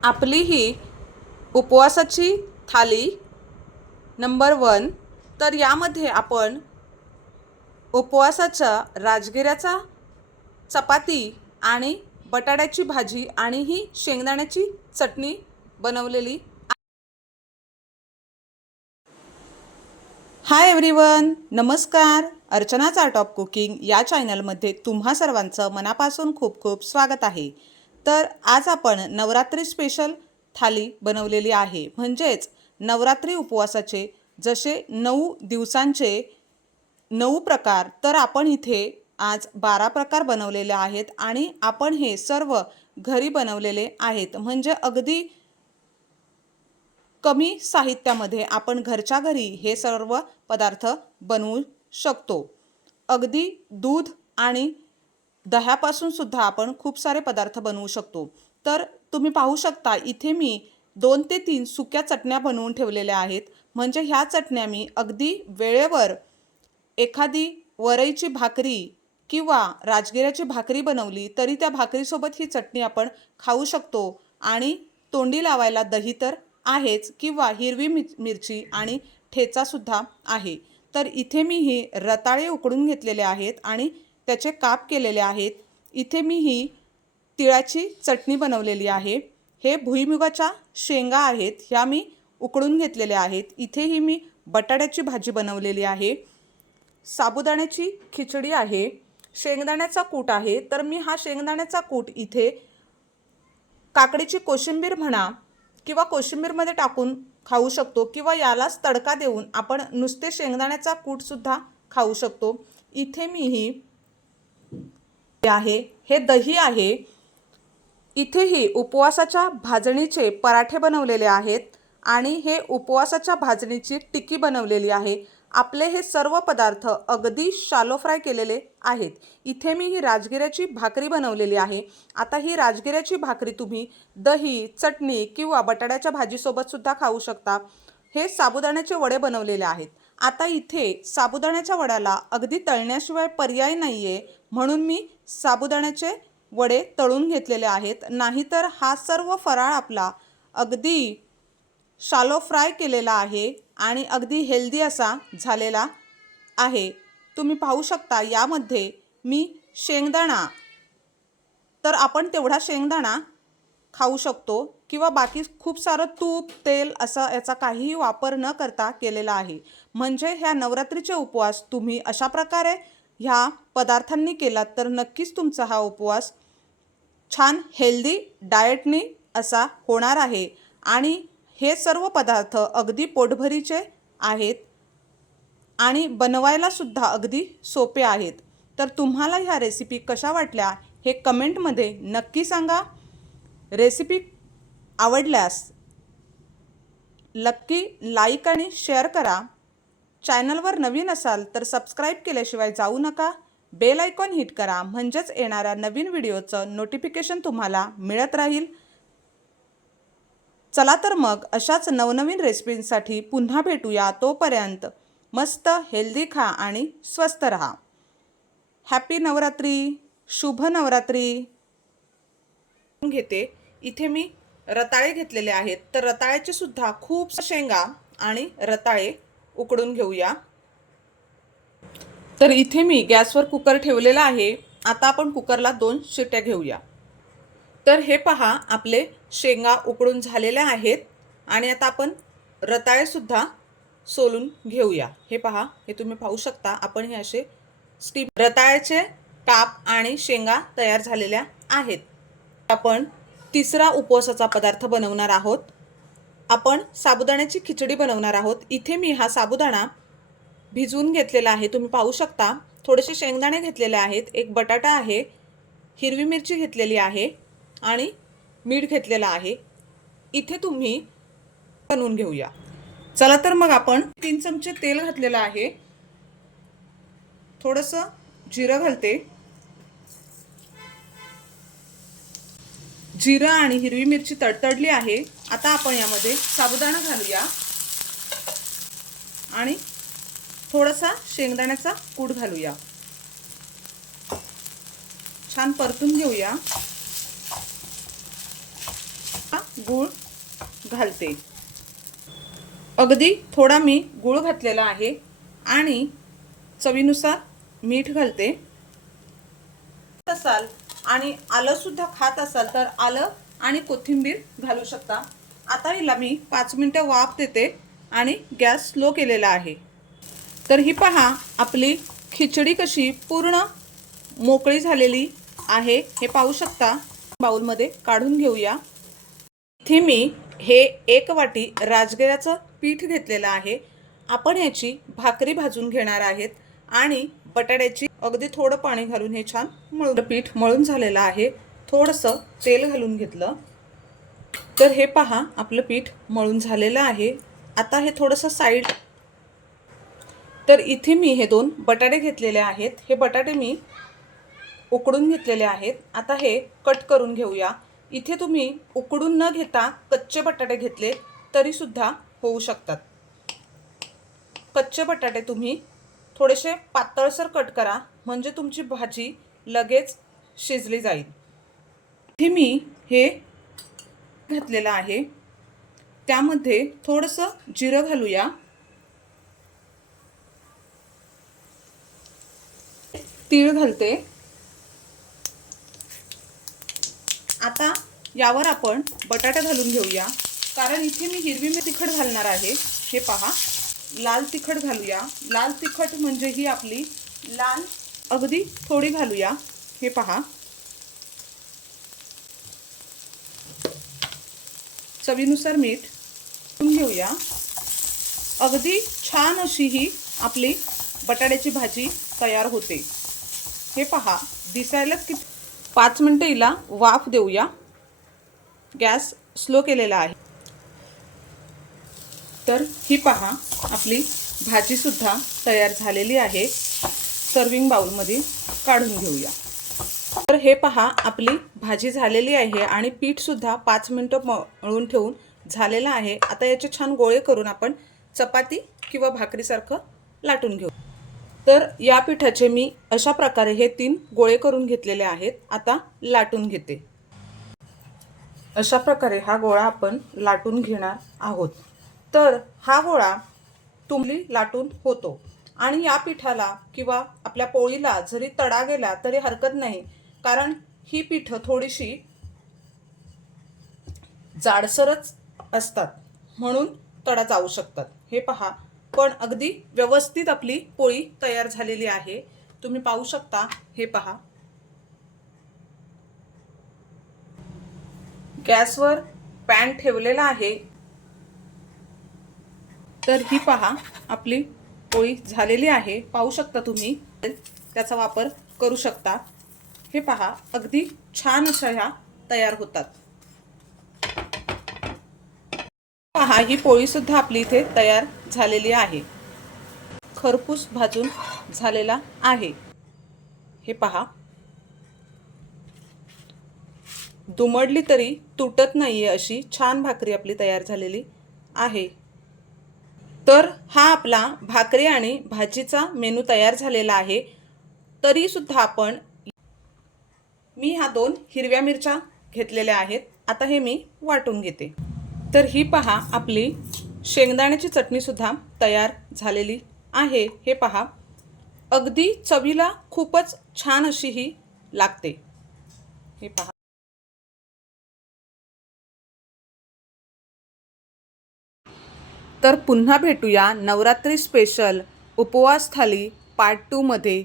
आपली ही उपवासाची थाली number one. तर यामध्ये आपण उपवासाच्या राजगिऱ्याचा चपाती आणि बटाट्याची भाजी आणि ही शेंगदाण्याची चटणी बनवलेली हाय एव्हरीवन नमस्कार. अर्चनाचा आर्ट ऑफ कुकिंग या चॅनलमध्ये तुम्हा सर्वांचं मनापासून खूप खूप स्वागत आहे. तर आज आपण नवरात्री स्पेशल थाली बनवलेली आहे. म्हणजेच नवरात्री उपवासाचे जसे नऊ दिवसांचे नऊ प्रकार तर आपण इथे आज बारा प्रकार बनवलेले आहेत आणि आपण हे सर्व घरी बनवलेले आहेत. म्हणजे अगदी कमी साहित्यामध्ये आपण घरच्या घरी हे सर्व पदार्थ बनवू शकतो. अगदी दूध आणि दह्यापासून सुद्धा आपण खूप सारे पदार्थ बनवू शकतो. तर तुम्ही पाहू शकता इथे मी दोन ते तीन सुक्या चटण्या बनवून ठेवलेल्या आहेत. म्हणजे ह्या चटण्या मी अगदी वेळेवर एखादी वरईची भाकरी किंवा राजगिऱ्याची भाकरी बनवली तरी त्या भाकरीसोबत ही चटणी आपण खाऊ शकतो. आणि तोंडी लावायला दही तर आहेच किंवा हिरवी मिरची आणि ठेचासुद्धा आहे. तर इथे मी ही रताळे उकडून घेतलेले आहेत आणि त्याचे काप केलेले आहेत. इथे मी ही तिळाची चटणी बनवलेली आहे. हे भुईमुगाच्या शेंगा आहेत. ह्या मी उकळून घेतलेल्या आहेत. इथेही मी बटाट्याची भाजी बनवलेली आहे. साबुदाण्याची खिचडी आहे. शेंगदाण्याचा कूट आहे. तर मी हा शेंगदाण्याचा कूट इथे काकडीची कोशिंबीर म्हणा किंवा कोशिंबीरमध्ये टाकून खाऊ शकतो किंवा यालाच तडका देऊन आपण नुसते शेंगदाण्याचा कूटसुद्धा खाऊ शकतो. इथे मी ही आहे हे दही आहे. इथेही उपवासाच्या भाजणीचे पराठे बनवलेले आहेत आणि हे उपवासाच्या भाजणीची टिकी बनवलेली आहे. आपले हे सर्व पदार्थ अगदी शालो फ्राय केलेले आहेत. इथे मी ही राजगिऱ्याची भाकरी बनवलेली आहे. आता ही राजगिऱ्याची भाकरी तुम्ही दही चटणी किंवा बटाट्याच्या भाजीसोबतसुद्धा खाऊ शकता. हे साबुदाण्याचे वडे बनवलेले आहेत. आता इथे साबुदाण्याच्या वड्याला अगदी तळण्याशिवाय पर्याय नाही आहे म्हणून मी साबुदाण्याचे वडे तळून घेतलेले आहेत. नाहीतर हा सर्व फराळ आपला अगदी शालो फ्राय केलेला आहे आणि अगदी हेल्दी असा झालेला आहे. तुम्ही पाहू शकता यामध्ये मी शेंगदाणा. तर आपण तेवढा शेंगदाणा खाऊ शकतो किंवा बाकी खूप सारं तूप तेल असा याचा काहीही वापर न करता केलेला आहे. म्हणजे ह्या नवरात्रीचे उपवास तुम्ही अशा प्रकारे ह्या पदार्थांनी केलात तर नक्कीच तुमचा हा उपवास छान हेल्दी डाएटनी असा होणार आहे. आणि हे सर्व पदार्थ अगदी पोटभरीचे आहेत आणि बनवायला सुद्धा अगदी सोपे आहेत. तर तुम्हाला ह्या रेसिपी कशा वाटल्या हे कमेंटमध्ये नक्की सांगा. रेसिपी आवडल्यास नक्की लाईक आणि शेअर करा. चॅनलवर नवीन असाल तर सबस्क्राईब केल्याशिवाय जाऊ नका. बेल आयकॉन हिट करा म्हणजेच येणाऱ्या नवीन व्हिडिओचं नोटिफिकेशन तुम्हाला मिळत राहील. चला तर मग अशाच नवनवीन रेसिपींसाठी पुन्हा भेटूया तोपर्यंत मस्त हेल्दी खा आणि स्वस्त रहा. हॅपी नवरात्री शुभ नवरात्री. घेते. इथे मी रताळे घेतलेले आहेत. तर रताळ्याचे सुद्धा खूप शेंगा आणि रताळे उकडून घेऊया. तर इथे मी गॅसवर कुकर ठेवलेला आहे. आता आपण कुकरला दोन शिट्या घेऊया. तर हे पहा आपले शेंगा उकडून झालेल्या आहेत आणि आता आपण रताळेसुद्धा सोलून घेऊया. हे पहा हे तुम्ही पाहू शकता आपण हे असे स्टीम रताळ्याचे काप आणि शेंगा तयार झालेल्या आहेत. आपण तिसरा उपवासाचा पदार्थ बनवणार आहोत. आपण साबुदाण्याची खिचडी बनवणार आहोत. इथे मी हा साबुदाणा भिजवून घेतलेला आहे. तुम्ही पाहू शकता. थोडेसे शेंगदाणे घेतलेले आहेत. एक बटाटा आहे. हिरवी मिरची घेतलेली आहे. आणि मीठ घेतलेलं आहे. इथे तुम्ही बनवून घेऊया. चला तर मग आपण तीन चमचे तेल घातलेलं आहे. थोडंसं जिरं घालते. जिरं आणि हिरवी मिरची तडतडली आहे. आता आपण यामध्ये साबुदाणा घालूया. आणि थोडासा शेंगदाण्याचा कूट घालूया. छान परतून घेऊया. गूळ घालते. अगदी थोडा मी गूळ घातलेला आहे आणि चवीनुसार मीठ घालते. असाल आणि आलं सुद्धा खात असाल तर आलं आणि कोथिंबीर घालू शकता. आता हिला मी पाच मिनटं वाफ देते आणि गॅस स्लो केलेला आहे. तर ही पहा आपली खिचडी कशी पूर्ण मोकळी झालेली आहे हे पाहू शकता. बाऊलमध्ये काढून घेऊया. इथे मी हे एक वाटी राजगिऱ्याचं पीठ घेतलेलं आहे. आपण याची भाकरी भाजून घेणार आहेत आणि बटाट्याची अगदी थोडं पाणी घालून हे छान मळून पीठ मळून झालेलं आहे. थोडंसं तेल घालून घेतलं. तर हे पहा आपलं पीठ मळून झालेलं आहे. आता हे थोडंसं साईड तर इथे मी हे दोन बटाटे घेतलेले आहेत. हे बटाटे मी उकडून घेतलेले आहेत. आता हे कट करून घेऊया. इथे तुम्ही उकडून न घेता कच्चे बटाटे घेतले तरीसुद्धा होऊ शकतात. कच्चे बटाटे तुम्ही थोडेसे पातळसर कट करा म्हणजे तुमची भाजी लगेच शिजली जाईल. इथे मी हे घातलेलं आहे. त्यामध्ये थोडंसं जिरं घालूया. तीळ घालते. आता यावर आपण बटाटा घालून घेऊया. कारण इथे मी हिरवी मी तिखट घालणार आहे. हे पहा. लाल तिखट घालूया. लाल तिखट म्हणजे ही आपली लाल अगदी थोडी घालूया. हे पहा. चवीनुसार मीठ घेऊया. अगदी छान अशी ही आपली बटाट्याची भाजी तयार होते. हे पहा दिसायला कि पाच मिनटं हिला वाफ देऊया. गॅस स्लो केलेला आहे. तर ही पहा आपली भाजीसुद्धा तयार झालेली आहे. सर्विंग बाउलमध्ये काढून घेऊया. तर हे पहा आपली भाजी झालेली आहे आणि पीठसुद्धा पाच मिनटं मळून ठेवून झालेलं आहे. आता याचे छान गोळे करून आपण चपाती किंवा भाकरीसारखं लाटून घेऊ. तर या पिठाचे मी अशा प्रकारे हे तीन गोळे करून घेतलेले आहेत. आता लाटून घेते. अशा प्रकारे हा गोळा आपण लाटून घेणार आहोत. तर हा गोळा तुंबली लाटून होतो. आणि या पिठाला किंवा आपल्या पोळीला जरी तडा गेला तरी हरकत नाही. कारण ही पीठं थोडीशी जाडसरच असतात. म्हणून तडा जाऊ शकतात. हे पहा. पण अगदी व्यवस्थित आपली पोळी तयार झालेली आहे. तुम्ही पाहू शकता. हे पहा. गॅसवर पॅन ठेवलेला आहे. तर ही पहा. आपली पोळी झालेली आहे. पाहू शकता तुम्ही. त्याचा वापर करू शकता. हे पहा अगदी छान अशा ह्या तयार होतात. पहा ही पोळी सुद्धा आपली इथे तयार झालेली आहे. खरपूस भाजून झालेला आहे. हे पहा. दुमडली तरी तुटत नाहीये अशी छान भाकरी आपली तयार झालेली आहे. तर हा आपला भाकरी आणि भाजीचा मेनू तयार झालेला आहे. तरी सुद्धा आपण मी ह्या दोन हिरव्या मिरच्या घेतलेल्या आहेत. आता हे मी वाटून घेते. तर ही पहा आपली शेंगदाण्याची चटणीसुद्धा तयार झालेली आहे. हे पहा. अगदी चवीला खूपच छान अशी ही लागते. हे पहा. तर पुन्हा भेटूया नवरात्री स्पेशल उपवास थाली पार्ट टूमध्ये